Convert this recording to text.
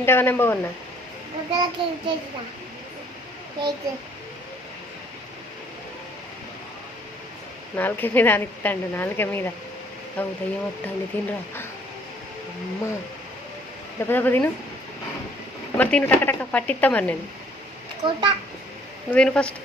తింటావనే బాగున్నా నాలుక మీద అనిస్తాడు, నాలుక మీద. అవు దయ్యం వస్తుంది, తినరా అమ్మా. దెబ్బ దెబ్బ తిను మరి, తిను టక్క టక్క పట్టిస్తా మరి నేను. నువ్వు తిను ఫస్ట్.